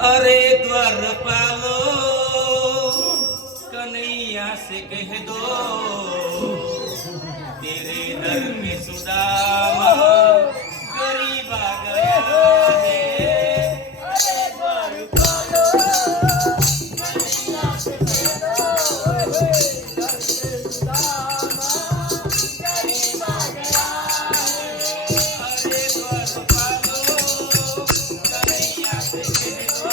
अरे द्वारपालो कन्हैया से कह दो तेरे दर में सुदामा गरीब आ गया है। अरे द्वारपालो कन्हैया से कह दो दर में सुदामा गरीब आ गया है। अरे द्वारपालो कन्हैया से कह दो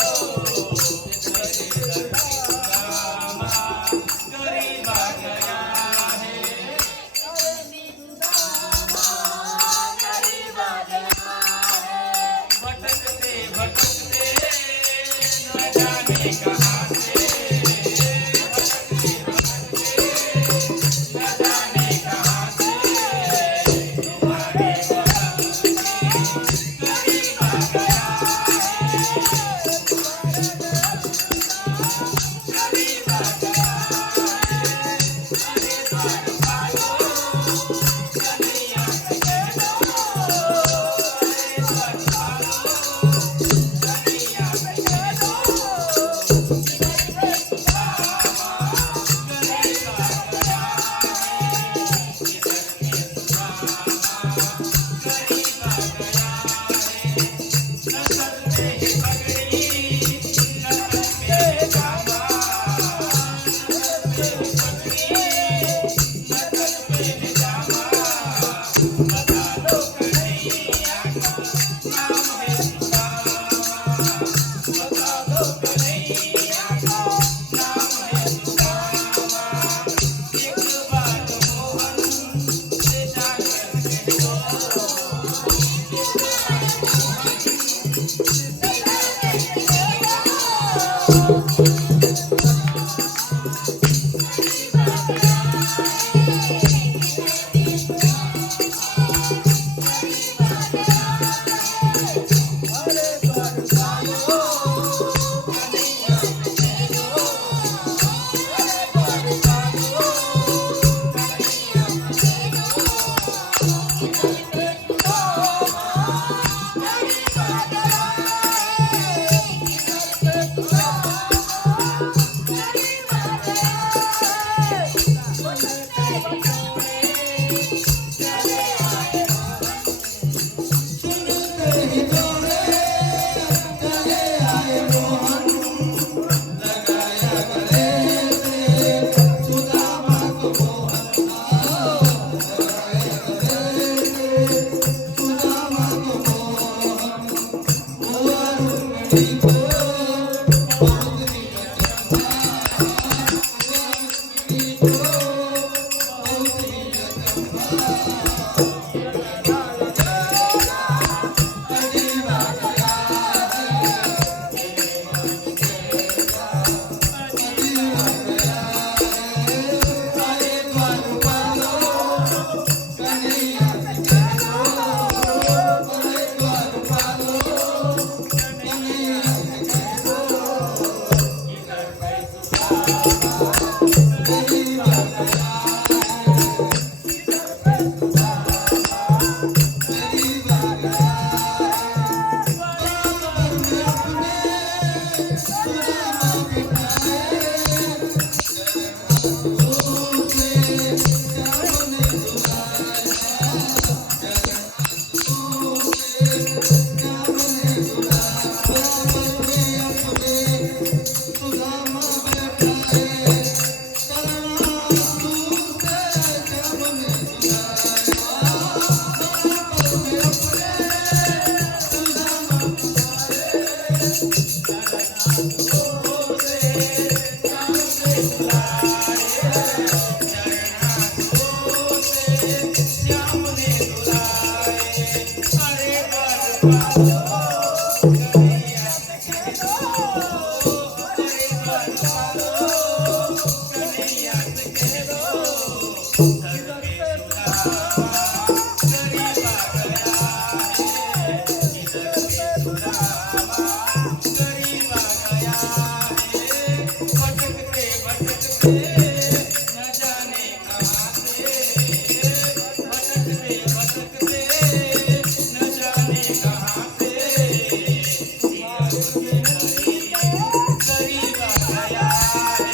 गरीब गया है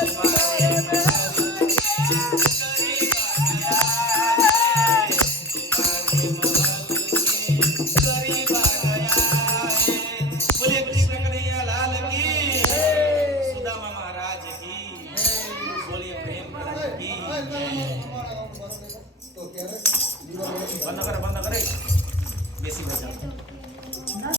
तुम्हारे महल के, गरीब गया है तुम्हारे महल के, गरीब गया है। बोलिए कृष्ण कन्हैया लाल की, सुदामा महाराज की, बोलिए प्रेम की।